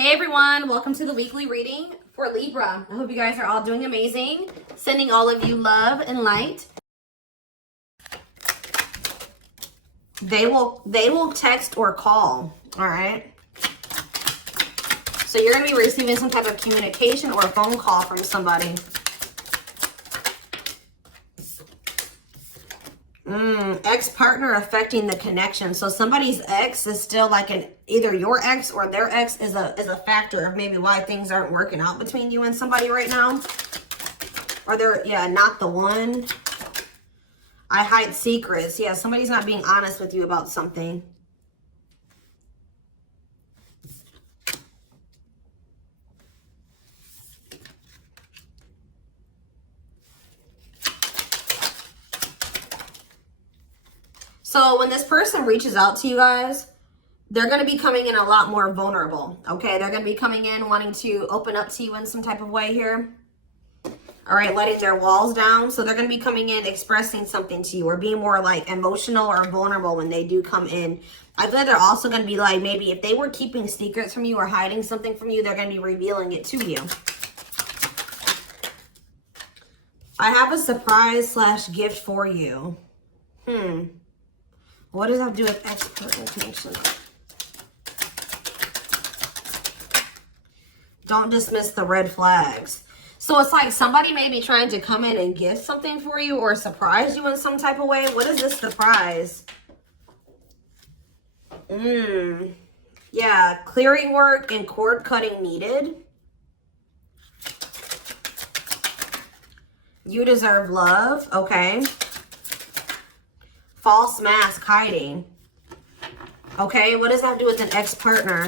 Hey everyone, welcome to the weekly reading for Libra. I hope you guys are all doing amazing. Sending all of you love and light. They will text or call, all right? So you're going to be receiving some type of communication or a phone call from somebody. Ex-partner affecting the connection. So somebody's ex is still like either your ex or their ex is a factor of maybe why things aren't working out between you and somebody right now. Or they're, yeah, not the one. I hide secrets. Yeah, somebody's not being honest with you about something. So when this person reaches out to you guys, they're going to be coming in a lot more vulnerable, okay? They're going to be coming in wanting to open up to you in some type of way here. All right, letting their walls down. So they're going to be coming in expressing something to you or being more like emotional or vulnerable when they do come in. I feel like they're also going to be like, maybe if they were keeping secrets from you or hiding something from you, they're going to be revealing it to you. I have a surprise / gift for you. What does that have to do with ex-partner connection? Don't dismiss the red flags. So it's like somebody may be trying to come in and gift something for you or surprise you in some type of way. What is this surprise? Yeah, clearing work and cord cutting needed. You deserve love. Okay. False mask hiding. Okay, what does that have to do with an ex-partner?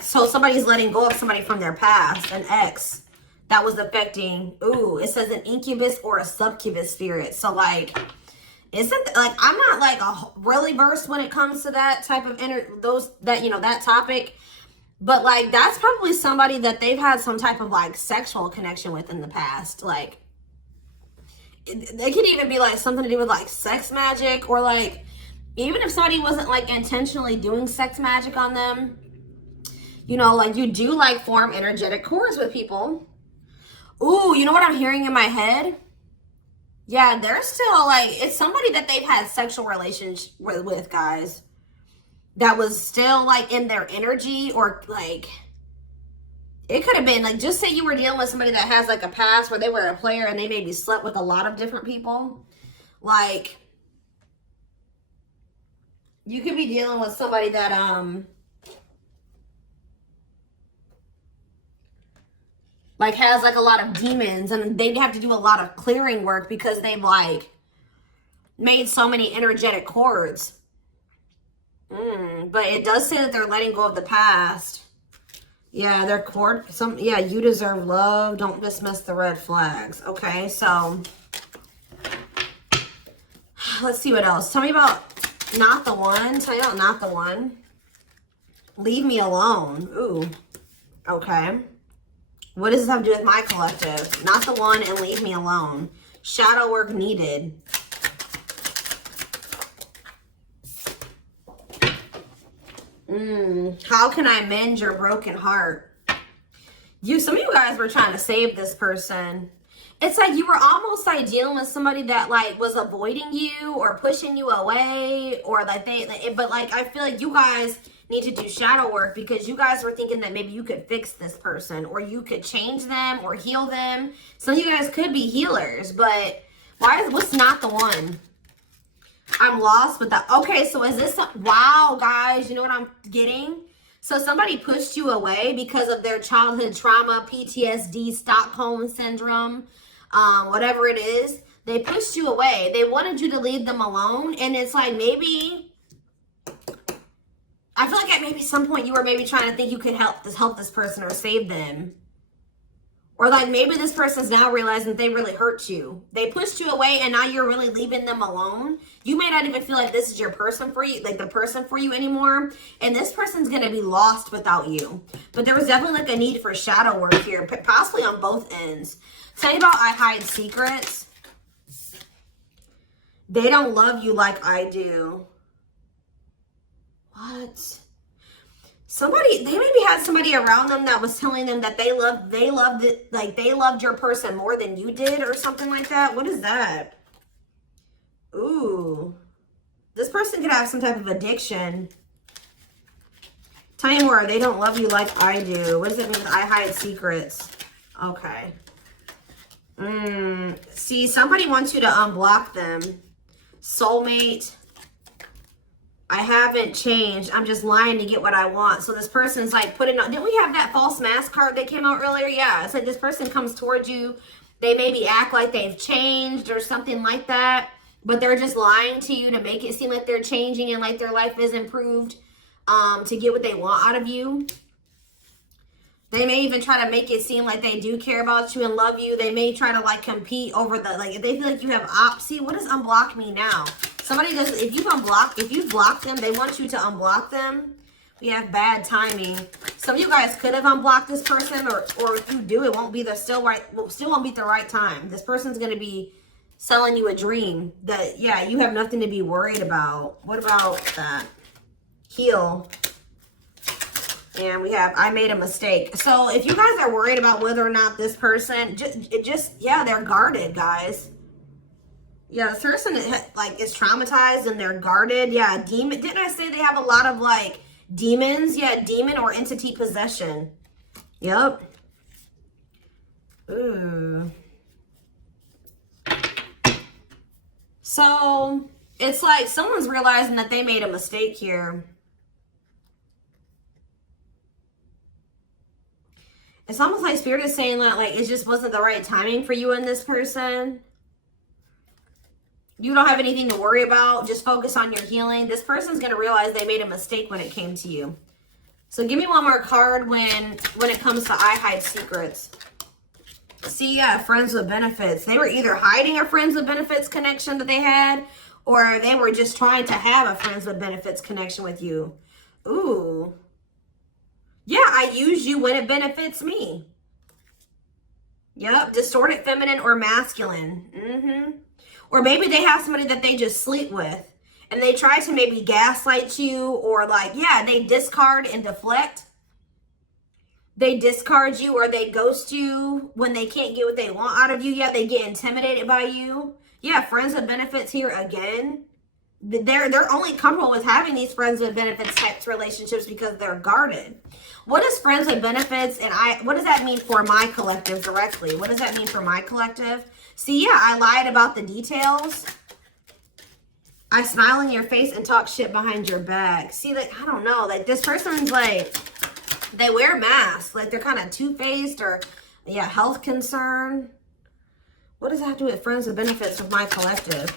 So somebody's letting go of somebody from their past, an ex that was affecting. Ooh, it says an incubus or a succubus spirit. So like, isn't like, I'm not like really versed when it comes to that type of that topic, but like that's probably somebody that they've had some type of like sexual connection with in the past. Like, they could even be like something to do with like sex magic, or like even if somebody wasn't like intentionally doing sex magic on them, you know, like you do like form energetic cords with people. Ooh, you know what I'm hearing in my head? Yeah, they're still like, it's somebody that they've had sexual relations with, guys, that was still like in their energy, or like it could have been like, just say you were dealing with somebody that has like a past where they were a player and they maybe slept with a lot of different people. Like, you could be dealing with somebody that like has like a lot of demons, and they'd have to do a lot of clearing work because they've like made so many energetic cords. But it does say that they're letting go of the past. Yeah, their cord, yeah, you deserve love. Don't dismiss the red flags. Okay, so let's see what else. Tell me about not the one. Tell me about not the one. Leave me alone. Ooh, okay. What does this have to do with my collective? Not the one and leave me alone. Shadow work needed. How can I mend your broken heart? Some of you guys were trying to save this person. It's like you were almost like dealing with somebody that like was avoiding you or pushing you away, or like but like I feel like you guys need to do shadow work because you guys were thinking that maybe you could fix this person or you could change them or heal them. Some of you guys could be healers, but what's not the one? I'm lost with that. Okay, so is this, wow, guys, you know what I'm getting? So somebody pushed you away because of their childhood trauma, PTSD, Stockholm syndrome, whatever it is. They pushed you away. They wanted you to leave them alone. And it's like, maybe, I feel like at maybe some point you were maybe trying to think you could help this person or save them. Or like maybe this person's now realizing they really hurt you. They pushed you away and now you're really leaving them alone. You may not even feel like this is your person for you, like the person for you anymore. And this person's going to be lost without you. But there was definitely like a need for shadow work here, possibly on both ends. Tell me about I hide secrets. They don't love you like I do. What? Somebody, they maybe had somebody around them that was telling them that they loved it, like they loved your person more than you did or something like that. What is that? Ooh. This person could have some type of addiction. Tell me more. They don't love you like I do. What does it mean with I hide secrets? Okay. See, somebody wants you to unblock them. Soulmate. I haven't changed. I'm just lying to get what I want. So this person's like putting on, didn't we have that false mask card that came out earlier? Yeah, it's like this person comes towards you. They maybe act like they've changed or something like that, but they're just lying to you to make it seem like they're changing and like their life is improved, to get what they want out of you. They may even try to make it seem like they do care about you and love you. They may try to like compete over the, like if they feel like you have see, what does unblock me now? Somebody does, if you've blocked them, they want you to unblock them. We have bad timing. Some of you guys could have unblocked this person, or if you do, it won't be the still won't be the right time. This person's gonna be selling you a dream that, yeah, you have nothing to be worried about. What about that? Heal. And we have, I made a mistake. So if you guys are worried about whether or not this person, yeah, they're guarded, guys. Yeah, this person like is traumatized and they're guarded. Yeah, demon. Didn't I say they have a lot of like demons? Yeah, demon or entity possession. Yep. Ooh. So it's like someone's realizing that they made a mistake here. It's almost like Spirit is saying that like it just wasn't the right timing for you and this person. You don't have anything to worry about. Just focus on your healing. This person's going to realize they made a mistake when it came to you. So give me one more card when it comes to I hide secrets. See, yeah, friends with benefits. They were either hiding a friends with benefits connection that they had, or they were just trying to have a friends with benefits connection with you. Ooh. Yeah, I use you when it benefits me. Yep, distorted feminine or masculine. Or maybe they have somebody that they just sleep with and they try to maybe gaslight you, or like, yeah, they discard and deflect. They discard you or they ghost you when they can't get what they want out of you. Yeah, they get intimidated by you. Yeah, friends with benefits here again. They're only comfortable with having these friends with benefits types relationships because they're guarded. What is friends with benefits, and what does that mean for my collective directly? What does that mean for my collective? See, yeah, I lied about the details. I smile in your face and talk shit behind your back. See, like, I don't know, like this person's like, they wear masks, like they're kind of two-faced, or yeah, health concern. What does that have to do with friends with benefits with my collective?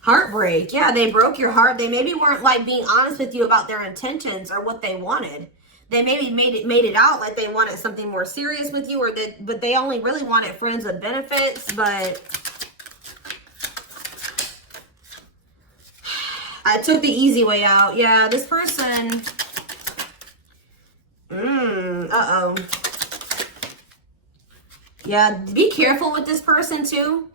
Heartbreak. Yeah, they broke your heart. They maybe weren't like being honest with you about their intentions or what they wanted. They maybe made it out like they wanted something more serious with you, but they only really wanted friends with benefits. But I took the easy way out. Yeah, this person. Uh-oh. Yeah, be careful with this person too.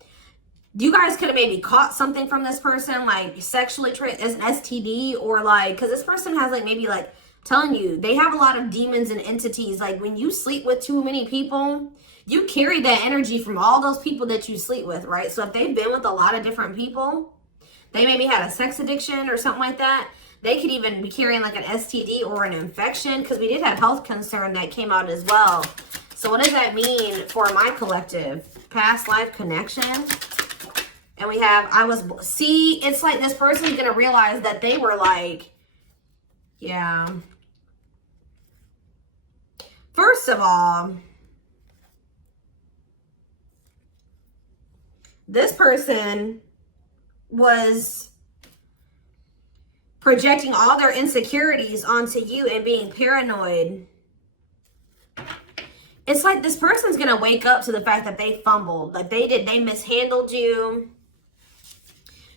You guys could have maybe caught something from this person, like sexually as an STD, or like, because this person has like maybe like telling you they have a lot of demons and entities. Like when you sleep with too many people, you carry that energy from all those people that you sleep with, right? So if they've been with a lot of different people, they maybe had a sex addiction or something like that. They could even be carrying like an STD or an infection, because we did have health concern that came out as well. So what does that mean for my collective? Past life connection. And we have, see, it's like this person's going to realize that they were like, yeah. First of all, this person was projecting all their insecurities onto you and being paranoid. It's like this person's going to wake up to the fact that they fumbled. Like they mishandled you.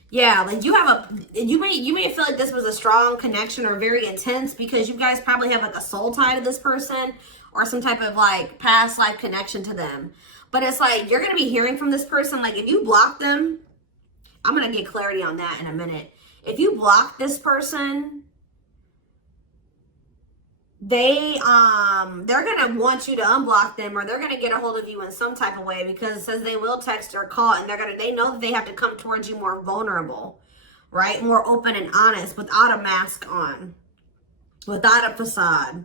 Yeah, like you may feel like this was a strong connection or very intense because you guys probably have like a soul tie to this person or some type of like past life connection to them. But it's like you're going to be hearing from this person. Like if you block them, I'm going to get clarity on that in a minute. If you block this person, they're gonna want you to unblock them, or they're gonna get a hold of you in some type of way, because it says they will text or call, and they know that they have to come towards you more vulnerable, right? More open and honest, without a mask on, without a facade.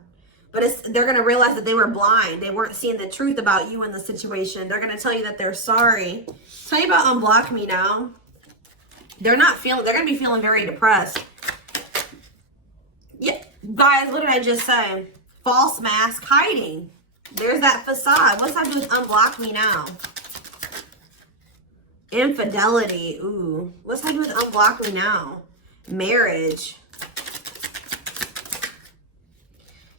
But they're gonna realize that they were blind. They weren't seeing the truth about you in the situation. They're gonna tell you that they're sorry. Tell you about unblock me now. They're gonna be feeling very depressed. Yeah, guys, what did I just say? False mask hiding. There's that facade. What's that do with unblock me now? Infidelity. Ooh. What's that do with unblock me now? Marriage.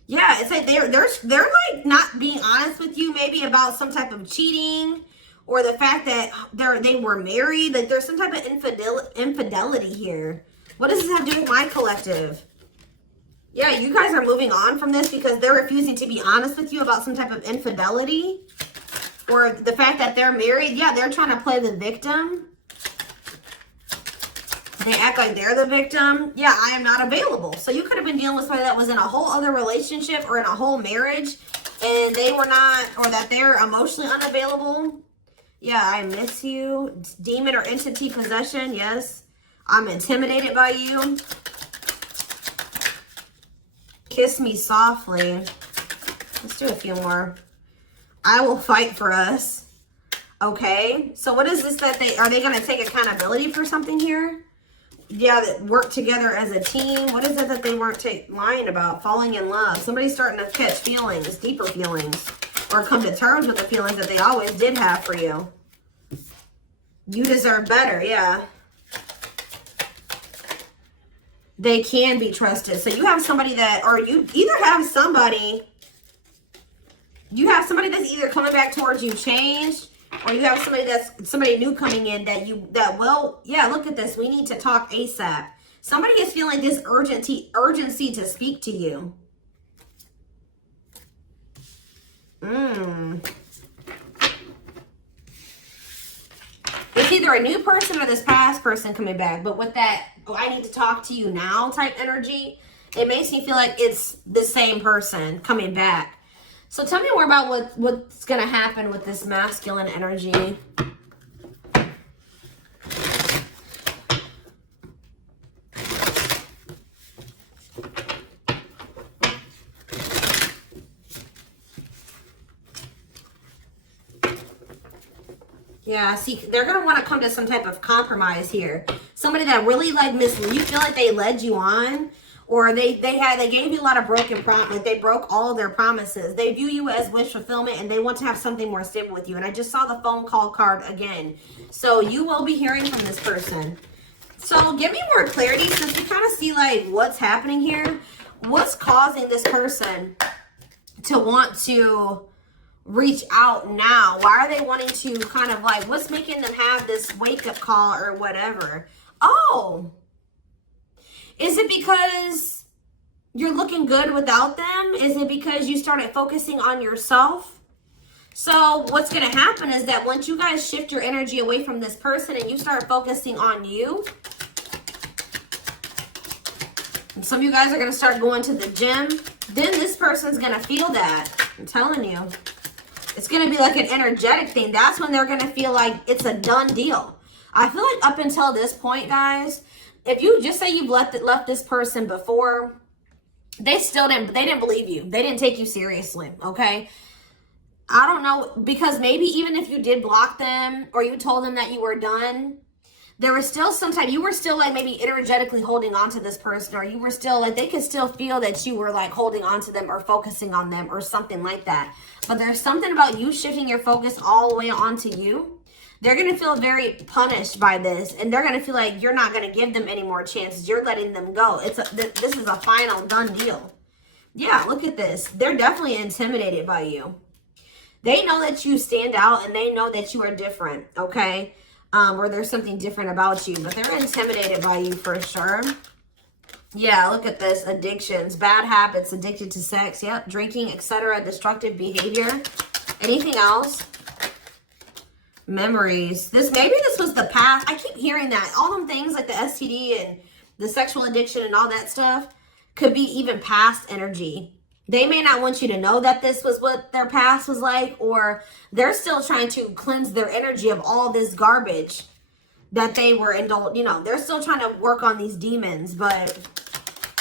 Yeah, it's like they're like not being honest with you, maybe about some type of cheating, or the fact that they were married. Like there's some type of infidelity here. What does this have to do with my collective? Yeah, you guys are moving on from this because they're refusing to be honest with you about some type of infidelity, or the fact that they're married. Yeah, they're trying to play the victim. They act like they're the victim. Yeah, I am not available. So you could have been dealing with somebody that was in a whole other relationship or in a whole marriage, and they were not, or that they're emotionally unavailable. Yeah, I miss you. Demon or entity possession. Yes, I'm intimidated by you. Kiss me softly. Let's do a few more. I will fight for us. Okay, so what is this that are they going to take accountability for something here? Yeah, that work together as a team. What is it that they weren't lying about? Falling in love. Somebody's starting to catch feelings, deeper feelings, or come to terms with the feelings that they always did have for you. You deserve better, yeah. They can be trusted. So you have somebody that, or you either have somebody, that's either coming back towards you changed, or you have somebody new coming in that will, yeah, look at this. We need to talk ASAP. Somebody is feeling this urgency to speak to you. It's either a new person or this past person coming back. But with that, oh, I need to talk to you now type energy, it makes me feel like it's the same person coming back. So tell me more about what's going to happen with this masculine energy. Yeah, see, they're going to want to come to some type of compromise here. Somebody that really like you feel like they led you on, or they gave you a lot of broken promises. They broke all of their promises. They view you as wish fulfillment, and they want to have something more stable with you. And I just saw the phone call card again. So you will be hearing from this person. So give me more clarity, since we kind of see like what's happening here. What's causing this person to want to reach out now? Why are they wanting to kind of like, what's making them have this wake-up call or whatever? Oh, is it because you're looking good without them? Is it because you started focusing on yourself? So what's going to happen is that once you guys shift your energy away from this person and you start focusing on you, and some of you guys are going to start going to the gym, then this person's going to feel that. I'm telling you. It's going to be like an energetic thing. That's when they're going to feel like it's a done deal. I feel like up until this point, guys, if you just say you've left this person before, they didn't believe you. They didn't take you seriously, okay? I don't know, because maybe even if you did block them or you told them that you were done, there was still you were still like maybe energetically holding on to this person, or you were still like, they could still feel that you were like holding on to them or focusing on them or something like that. But there's something about you shifting your focus all the way onto you. They're going to feel very punished by this, and they're going to feel like you're not going to give them any more chances. You're letting them go. This is a final done deal. Yeah, look at this. They're definitely intimidated by you. They know that you stand out, and they know that you are different, okay? Or there's something different about you, but they're intimidated by you for sure. Yeah, look at this. Addictions, bad habits, addicted to sex, yep, drinking, etc., destructive behavior. Anything else? Memories. Maybe this was the past. I keep hearing that. All them things like the STD and the sexual addiction and all that stuff could be even past energy. They may not want you to know that this was what their past was like, or they're still trying to cleanse their energy of all this garbage that they were indulged. You know, they're still trying to work on these demons,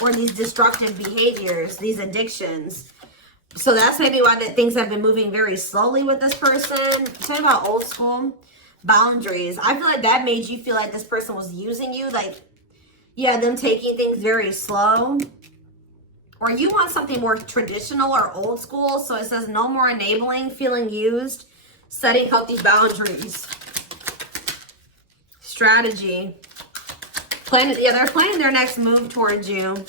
or these destructive behaviors, these addictions. So that's maybe why things have been moving very slowly with this person. Talking about old school boundaries. I feel like that made you feel like this person was using you. Like, yeah, them taking things very slow. Or you want something more traditional or old school. So it says no more enabling, feeling used, setting healthy boundaries. Strategy. They're planning their next move towards you.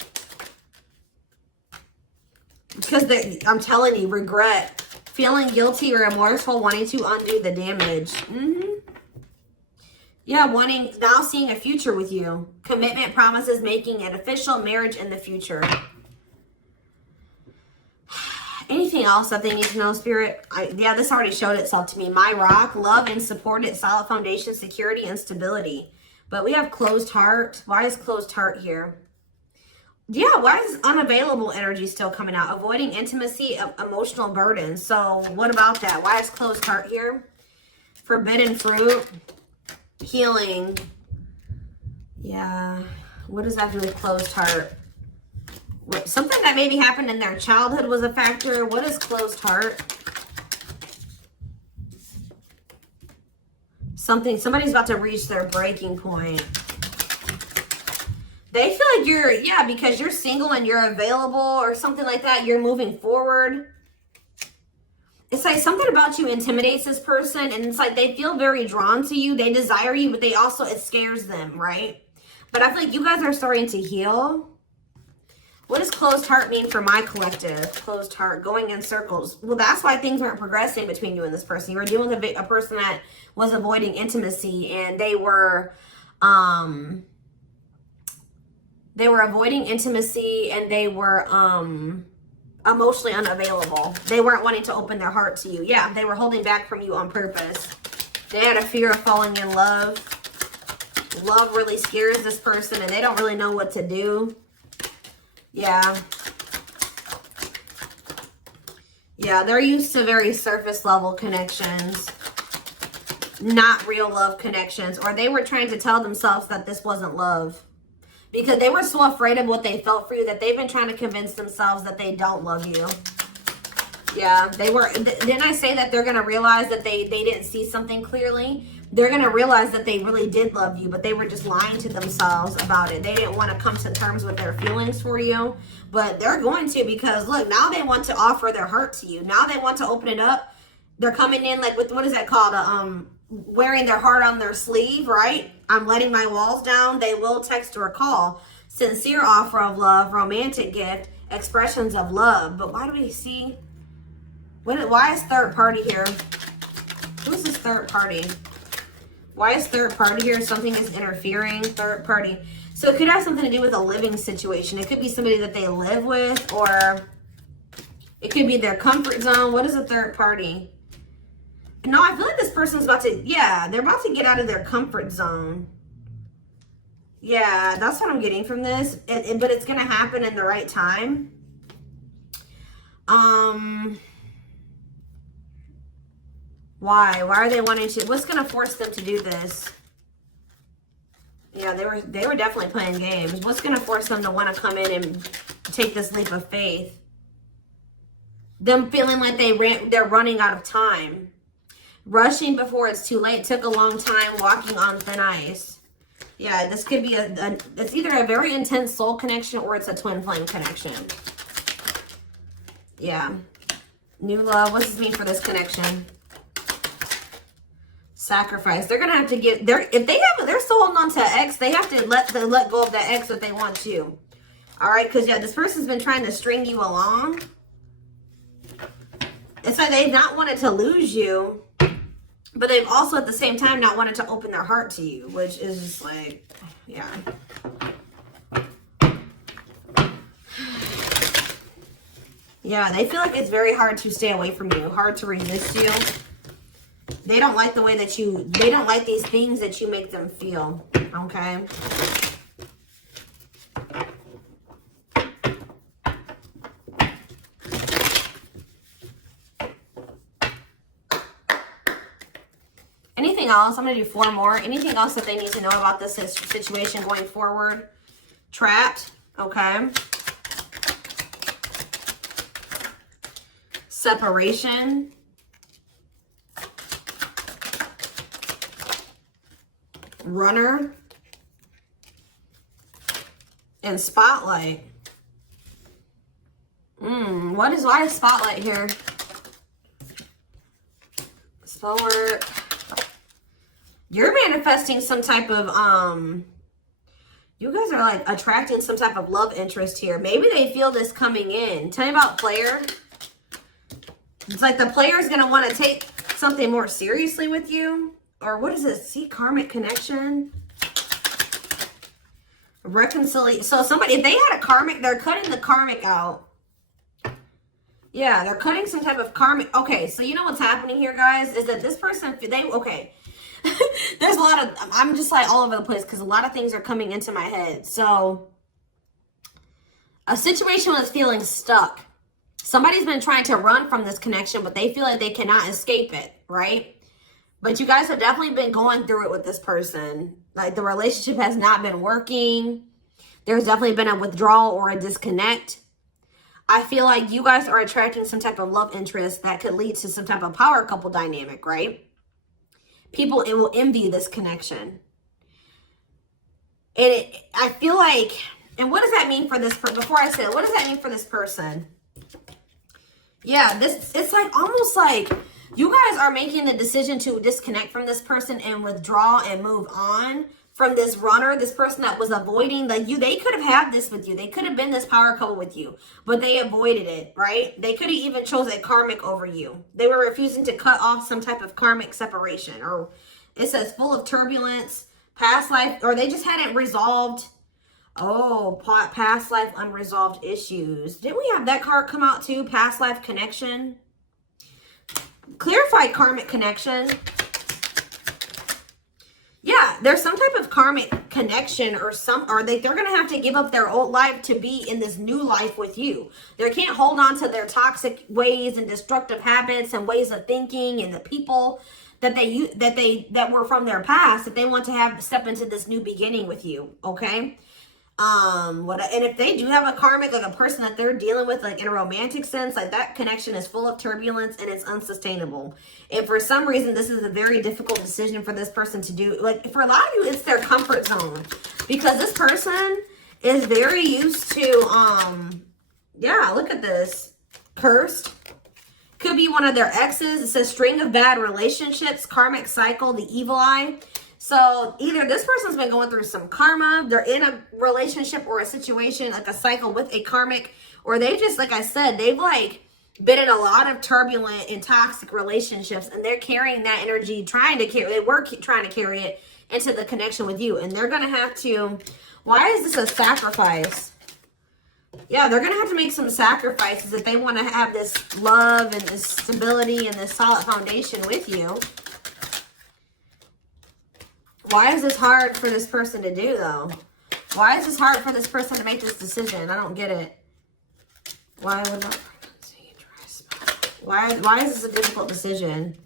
Because I'm telling you, regret. Feeling guilty or remorseful, wanting to undo the damage. Yeah, now seeing a future with you. Commitment, promises, making an official marriage in the future. Anything else that they need to know, Spirit? Yeah, this already showed itself to me. My rock, love and supported, solid foundation, security, and stability. But we have closed heart. Why is closed heart here? Yeah, why is unavailable energy still coming out? Avoiding intimacy, emotional burden. So what about that? Why is closed heart here? Forbidden fruit, healing. Yeah, what does that do with closed heart? Something that maybe happened in their childhood was a factor. What is closed heart? Somebody's about to reach their breaking point. They feel like because you're single and you're available or something like that, you're moving forward. It's like something about you intimidates this person, and it's like they feel very drawn to you. They desire you, but it scares them, right? But I feel like you guys are starting to heal. What does closed heart mean for my collective? Closed heart, going in circles. Well, that's why things weren't progressing between you and this person. You were dealing with a person that was avoiding intimacy, and they were avoiding intimacy, and they were emotionally unavailable. They weren't wanting to open their heart to you. Yeah, they were holding back from you on purpose. They had a fear of falling in love. Love really scares this person, and they don't really know what to do. Yeah. Yeah, they're used to very surface level connections, not real love connections. Or they were trying to tell themselves that this wasn't love, because they were so afraid of what they felt for you that they've been trying to convince themselves that they don't love you. Yeah, they were. Didn't I say that they're going to realize that they didn't see something clearly? They're going to realize that they really did love you, but they were just lying to themselves about it. They didn't want to come to terms with their feelings for you, but they're going to, because look, now they want to offer their heart to you. Now they want to open it up. They're coming in like with, what is that called? Wearing their heart on their sleeve, right? I'm letting my walls down. They will text or call. Sincere offer of love, romantic gift, expressions of love. But why do we see? Why is third party here? Who's this third party? Why is third party here? Something is interfering. Third party. So it could have something to do with a living situation. It could be somebody that they live with, or it could be their comfort zone. What is a third party? No, I feel like this person's about to, yeah, they're about to get out of their comfort zone. Yeah, that's what I'm getting from this. But it's going to happen in the right time. Why are they wanting to? What's going to force them to do this? Yeah, they were definitely playing games. What's going to force them to want to come in and take this leap of faith? Them feeling like they're running out of time. Rushing before it's too late. Took a long time, walking on thin ice. Yeah, this could be it's either a very intense soul connection or it's a twin flame connection. Yeah. New love. What does this mean for this connection? Sacrifice. They're gonna have to give if they're still holding on to an ex, they have to let go of that ex if they want to. Alright, because yeah, this person's been trying to string you along. It's like they've not wanted to lose you, but they've also at the same time not wanted to open their heart to you, which is just like, yeah. Yeah, they feel like it's very hard to stay away from you, hard to resist you. They don't like the way that they don't like these things that you make them feel, okay? Anything else? I'm going to do 4 more. Anything else that they need to know about this situation going forward? Trapped. Okay. Separation. Runner. And spotlight. Why is spotlight here? Forward. You're manifesting some type of you guys are like attracting some type of love interest here. Maybe they feel this coming in. Tell me about player. It's like the player is going to want to take something more seriously with you. Or what is this? See, karmic connection. Reconciliation. So somebody, if they had a karmic, they're cutting the karmic out. Yeah, they're cutting some type of karmic. Okay, so you know what's happening here, guys, is that this person, okay. There's a lot of, I'm just like all over the place because a lot of things are coming into my head. So, a situation was feeling stuck. Somebody's been trying to run from this connection, but they feel like they cannot escape it, right? But you guys have definitely been going through it with this person. Like, the relationship has not been working. There's definitely been a withdrawal or a disconnect. I feel like you guys are attracting some type of love interest that could lead to some type of power couple dynamic, right? People, it will envy this connection. And I feel like, and what does that mean for this person? Before I say it, what does that mean for this person? Yeah, it's like almost like you guys are making the decision to disconnect from this person and withdraw and move on from this runner, this person that was avoiding they could have had this with you. They could have been this power couple with you, but they avoided it, right? They could have even chose a karmic over you. They were refusing to cut off some type of karmic separation, or it says full of turbulence, past life, or they just hadn't resolved. Oh, past life unresolved issues. Didn't we have that card come out too? Past life connection. Clarified karmic connection. Yeah, there's some type of karmic connection or they're going to have to give up their old life to be in this new life with you. They can't hold on to their toxic ways and destructive habits and ways of thinking and the people that were from their past that they want to step into this new beginning with you, okay? And if they do have a karmic, like a person that they're dealing with, like in a romantic sense, like that connection is full of turbulence and it's unsustainable. And for some reason, this is a very difficult decision for this person to do. Like for a lot of you, it's their comfort zone because this person is very used to, yeah, look at this. Cursed. Could be one of their exes. It says string of bad relationships, karmic cycle, the evil eye. So either this person's been going through some karma, they're in a relationship or a situation, like a cycle with a karmic, or they just, like I said, they've like been in a lot of turbulent and toxic relationships, and they're carrying that energy, trying to carry it into the connection with you. And they're going to have to, why is this a sacrifice? Yeah, they're going to have to make some sacrifices if they want to have this love and this stability and this solid foundation with you. Why is this hard for this person to do, though? Why is this hard for this person to make this decision? I don't get it. Why would not... Why is this a difficult decision?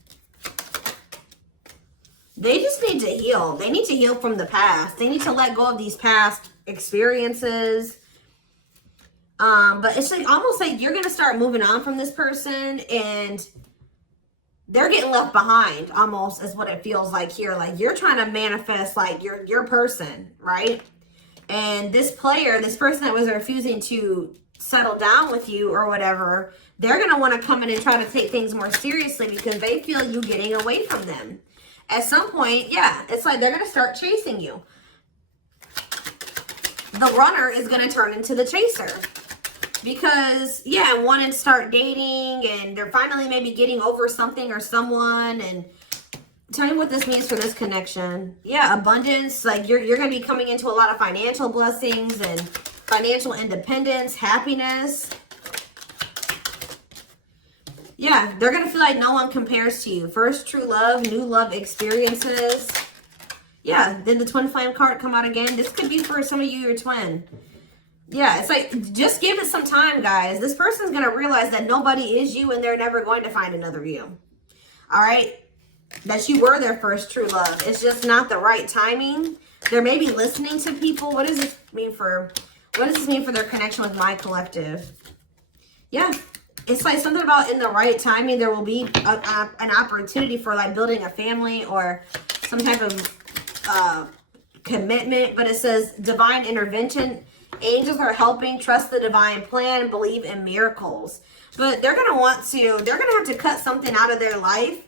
They just need to heal. They need to heal from the past. They need to let go of these past experiences. But it's like almost like you're going to start moving on from this person and they're getting left behind, almost is what it feels like here. Like you're trying to manifest like your person, right? And this person that was refusing to settle down with you or whatever, they're going to want to come in and try to take things more seriously because they feel you getting away from them. At some point, yeah, it's like they're going to start chasing you. The runner is going to turn into the chaser. Because, yeah, wanting to start dating and they're finally maybe getting over something or someone. And tell me what this means for this connection. Yeah, abundance. Like you're going to be coming into a lot of financial blessings and financial independence, happiness. Yeah, they're going to feel like no one compares to you. First true love, new love experiences. Yeah, then the twin flame card come out again. This could be for some of you, your twin. Yeah, it's like, just give it some time, guys. This person's going to realize that nobody is you and they're never going to find another you. All right? that you were their first true love. It's just not the right timing. They're maybe listening to people. What does this mean for their connection with my collective? Yeah. It's like something about in the right timing, there will be an opportunity for like building a family or some type of commitment. But it says divine intervention. Angels are helping. Trust the divine plan. Believe in miracles. But they're going to have to cut something out of their life.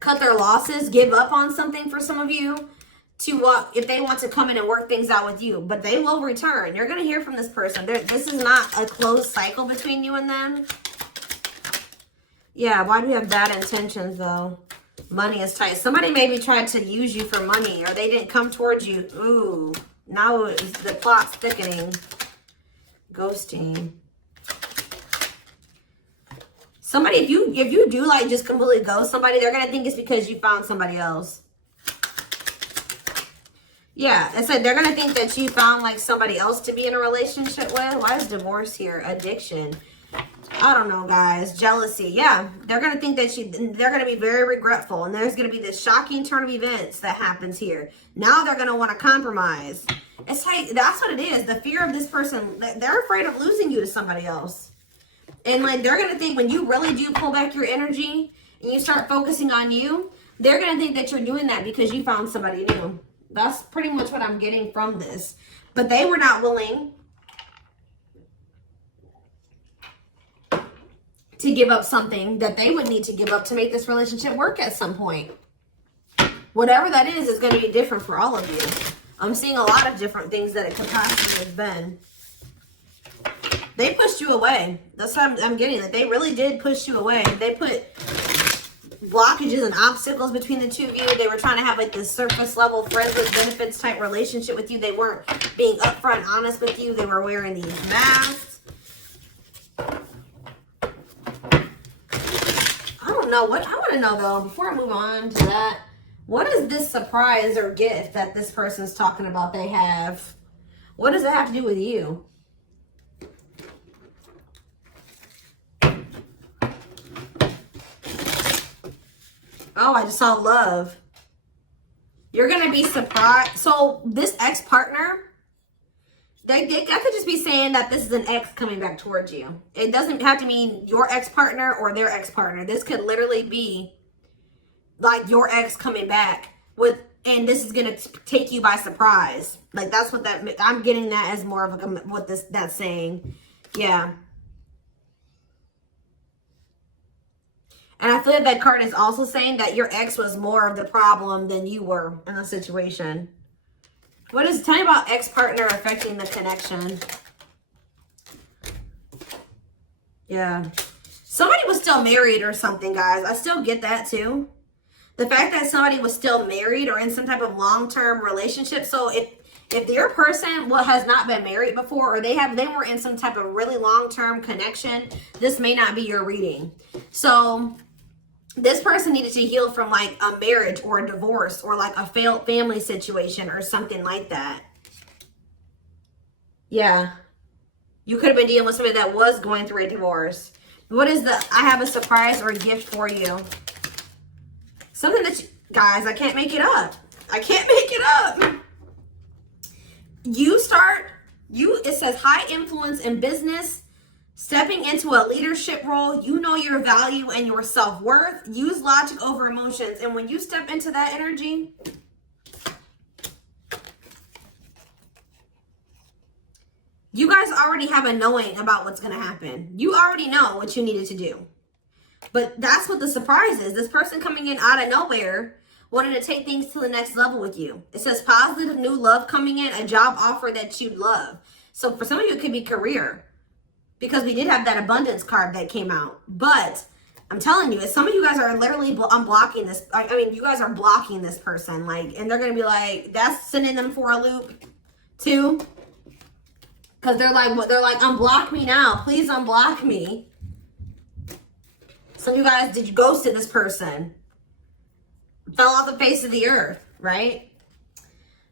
Cut their losses. Give up on something for some of you. If they want to come in and work things out with you. But they will return. You're going to hear from this person. This is not a closed cycle between you and them. Yeah, why do we have bad intentions, though? Money is tight. Somebody maybe tried to use you for money, or they didn't come towards you. Ooh, now the plot's thickening. Ghosting. Somebody, if you do like just completely ghost somebody, they're going to think it's because you found somebody else. Yeah, it said they're going to think that you found like somebody else to be in a relationship with. Why is divorce here? Addiction. I don't know, guys. Jealousy. Yeah, they're going to think that they're going to be very regretful. And there's going to be this shocking turn of events that happens here. Now they're going to want to compromise. It's like, that's what it is. The fear of this person, they're afraid of losing you to somebody else. And like, they're going to think when you really do pull back your energy and you start focusing on you, they're going to think that you're doing that because you found somebody new. That's pretty much what I'm getting from this. But they were not willing to give up something that they would need to give up to make this relationship work at some point. Whatever that is going to be different for all of you. I'm seeing a lot of different things that it could possibly have been. They pushed you away. That's what I'm getting. That they really did push you away. They put blockages and obstacles between the two of you. They were trying to have like this surface level friends with benefits type relationship with you. They weren't being upfront honest with you. They were wearing these masks. I don't know what I want to know though, before I move on to that, what is this surprise or gift that this person's talking about they have? What does it have to do with you? Oh, I just saw love. You're going to be surprised. So this ex-partner, I could just be saying that this is an ex coming back towards you. It doesn't have to mean your ex-partner or their ex-partner. This could literally be like your ex coming back and this is going to take you by surprise. Like that's what I'm getting that as more of what that's saying. Yeah. And I feel like that card is also saying that your ex was more of the problem than you were in the situation. Tell me about ex-partner affecting the connection. Yeah. Somebody was still married or something, guys. I still get that too. The fact that somebody was still married or in some type of long-term relationship. So if your person has not been married before or they were in some type of really long-term connection, this may not be your reading. So this person needed to heal from like a marriage or a divorce or like a failed family situation or something like that. Yeah. You could have been dealing with somebody that was going through a divorce. What is I have a surprise or a gift for you. Something that guys, I can't make it up. I can't make it up. It says high influence in business. Stepping into a leadership role, you know your value and your self-worth. Use logic over emotions. And when you step into that energy, you guys already have a knowing about what's going to happen. You already know what you needed to do. But that's what the surprise is. This person coming in out of nowhere wanted to take things to the next level with you. It says positive new love coming in, a job offer that you'd love. So for some of you, it could be career. Because we did have that abundance card that came out. But I'm telling you, some of you guys are literally unblocking this. I mean, you guys are blocking this person. Like, and they're going to be like, that's sending them for a loop too. Because they're like, unblock me now. Please unblock me. Some of you guys, did you ghosted this person? Fell off the face of the earth, right?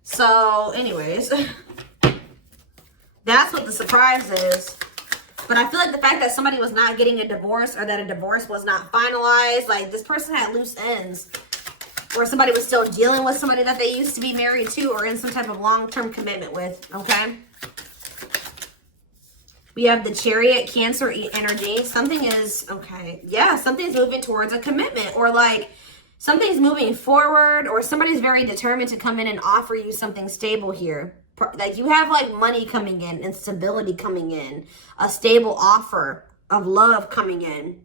So, anyways. That's what the surprise is. But I feel like the fact that somebody was not getting a divorce or that a divorce was not finalized, like this person had loose ends. Or somebody was still dealing with somebody that they used to be married to or in some type of long-term commitment with, okay? We have the Chariot, Cancer energy. Something is, okay, yeah, something's moving towards a commitment, or like something's moving forward, or somebody's very determined to come in and offer you something stable here. Like you have like money coming in and stability coming in, a stable offer of love coming in.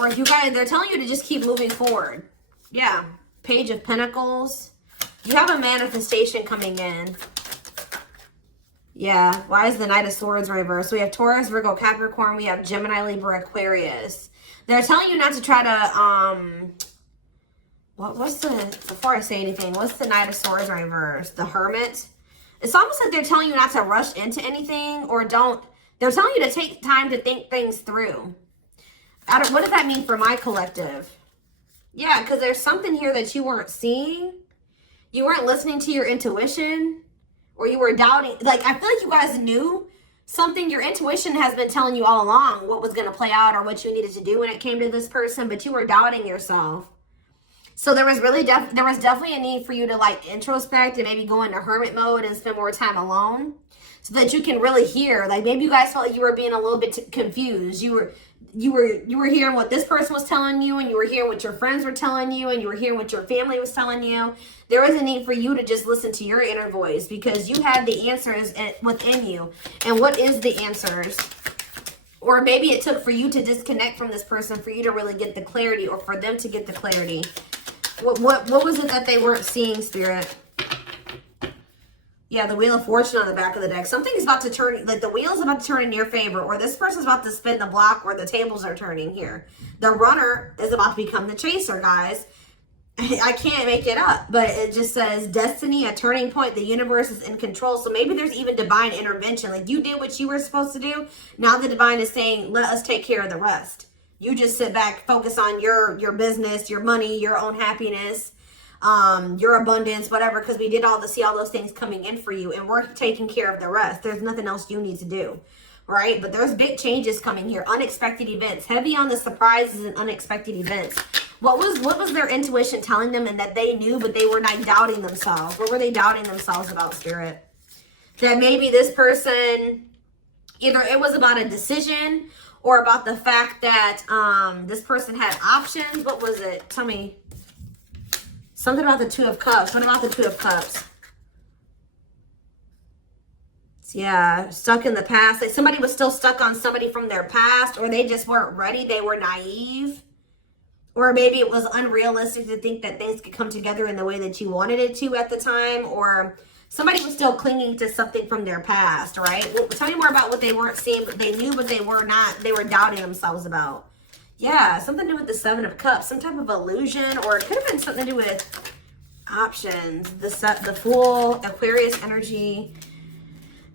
Or you guys, they're telling you to just keep moving forward. Yeah, Page of Pentacles. You have a manifestation coming in. Yeah, why is the Knight of Swords reversed? We have Taurus, Virgo, Capricorn. We have Gemini, Libra, Aquarius. They're telling you not to try to, before I say anything, what's the Knight of Swords reversed? The Hermit. It's almost like they're telling you not to rush into anything, or they're telling you to take time to think things through. What does that mean for my collective? Yeah, because there's something here that you weren't seeing. You weren't listening to your intuition, or you were doubting. Like, I feel like you guys knew something. Your intuition has been telling you all along what was going to play out or what you needed to do when it came to this person, but you were doubting yourself. So there was definitely a need for you to like introspect and maybe go into hermit mode and spend more time alone so that you can really hear. Like maybe you guys felt like you were being a little bit confused. You were hearing what this person was telling you, and you were hearing what your friends were telling you, and you were hearing what your family was telling you. There was a need for you to just listen to your inner voice because you have the answers within you. And what is the answers? Or maybe it took for you to disconnect from this person for you to really get the clarity, or for them to get the clarity. What was it that they weren't seeing, Spirit? Yeah, the Wheel of Fortune on the back of the deck. Something's about to turn, like the wheel is about to turn in your favor, or this person's about to spin the block, or the tables are turning here. The runner is about to become the chaser, guys. I can't make it up, but it just says destiny, a turning point. The universe is in control. So maybe there's even divine intervention. Like you did what you were supposed to do. Now the divine is saying, let us take care of the rest. You just sit back, focus on your business, your money, your own happiness, your abundance, whatever, because we did see all those things coming in for you, and we're taking care of the rest. There's nothing else you need to do, right? But there's big changes coming here, unexpected events, heavy on the surprises and unexpected events. What was their intuition telling them, and that they knew, but they were not doubting themselves? What were they doubting themselves about, Spirit? That maybe this person, either it was about a decision or about the fact that this person had options. What was it? Tell me. Something about the Two of Cups. What about the Two of Cups? Yeah, stuck in the past. Like somebody was still stuck on somebody from their past, or they just weren't ready. They were naive. Or maybe it was unrealistic to think that things could come together in the way that you wanted it to at the time. Or somebody was still clinging to something from their past, right? Well, tell me more about what they weren't seeing, but they knew, but they were not. They were doubting themselves about. Yeah, something to do with the Seven of Cups, some type of illusion, or it could have been something to do with options. The Fool, Aquarius energy,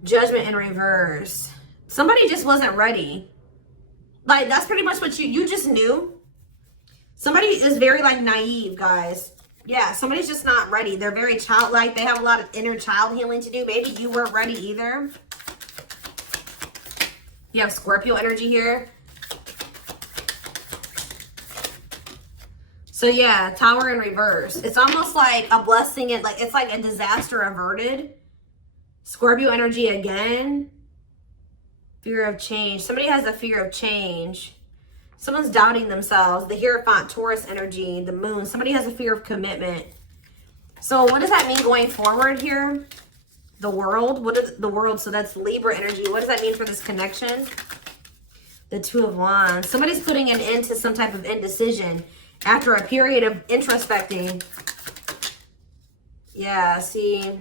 Judgment in reverse. Somebody just wasn't ready. Like, that's pretty much what you just knew. Somebody is very, like, naive, guys. Yeah, somebody's just not ready. They're very childlike. They have a lot of inner child healing to do. Maybe you weren't ready either. You have Scorpio energy here. So yeah, Tower in reverse. It's almost like a blessing. It's like a disaster averted. Scorpio energy again. Fear of change. Somebody has a fear of change. Someone's doubting themselves. The Hierophant, Taurus energy, the Moon. Somebody has a fear of commitment. So what does that mean going forward here? The World. What is the World? So that's Libra energy. What does that mean for this connection? The Two of Wands. Somebody's putting an end to some type of indecision after a period of introspecting. Yeah, see.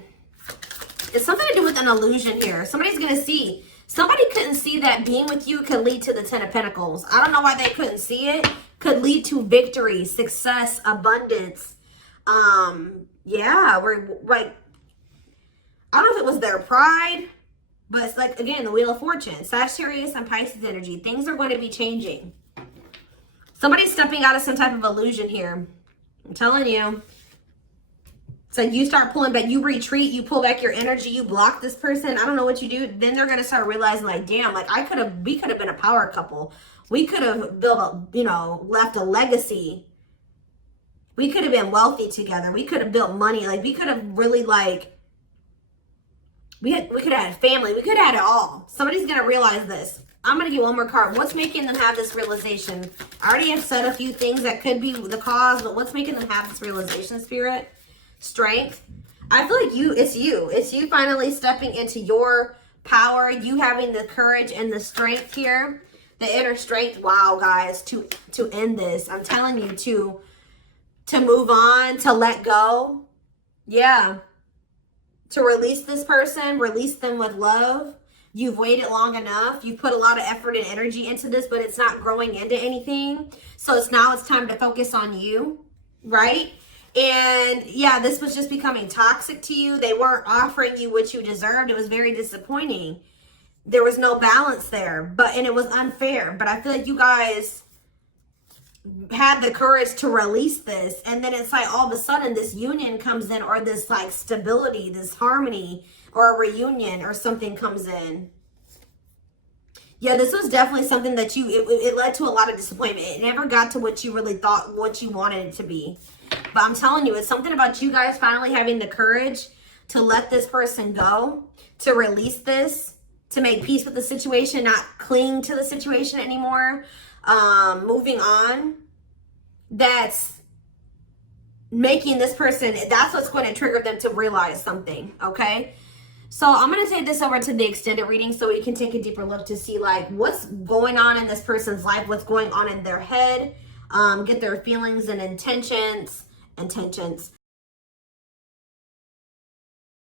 It's something to do with an illusion here. Somebody's going to see. Somebody couldn't see that being with you could lead to the Ten of Pentacles. I don't know why they couldn't see it. Could lead to victory, success, abundance. Yeah, we're like, I don't know if it was their pride, but it's like, again, the Wheel of Fortune. Sagittarius and Pisces energy. Things are going to be changing. Somebody's stepping out of some type of illusion here. I'm telling you. So you start pulling back, you retreat, you pull back your energy, you block this person. I don't know what you do. Then they're going to start realizing like, damn, like we could have been a power couple. We could have built a, you know, left a legacy. We could have been wealthy together. We could have built money. Like we could have really like, we could have had a family. We could have had it all. Somebody's going to realize this. I'm going to get one more card. What's making them have this realization? I already have said a few things that could be the cause, but what's making them have this realization, Spirit? Strength. I feel like it's you finally stepping into your power, you having the courage and the strength here, the inner strength. Wow, guys, to end this. I'm telling you, to move on, to let go. Yeah. To release this person, release them with love. You've waited long enough. You've put a lot of effort and energy into this, but it's not growing into anything. So it's time to focus on you, right? And yeah, this was just becoming toxic to you. They weren't offering you what you deserved. It was very disappointing. There was no balance there, and it was unfair. But I feel like you guys had the courage to release this. And then it's like all of a sudden this union comes in, or this like stability, this harmony, or a reunion or something comes in. Yeah, this was definitely something that it led to a lot of disappointment. It never got to what you really thought, what you wanted it to be. But I'm telling you, it's something about you guys finally having the courage to let this person go, to release this, to make peace with the situation, not cling to the situation anymore, moving on. That's making this person, that's what's going to trigger them to realize something, okay? So I'm going to take this over to the extended reading so we can take a deeper look to see like what's going on in this person's life, what's going on in their head, get their feelings and intentions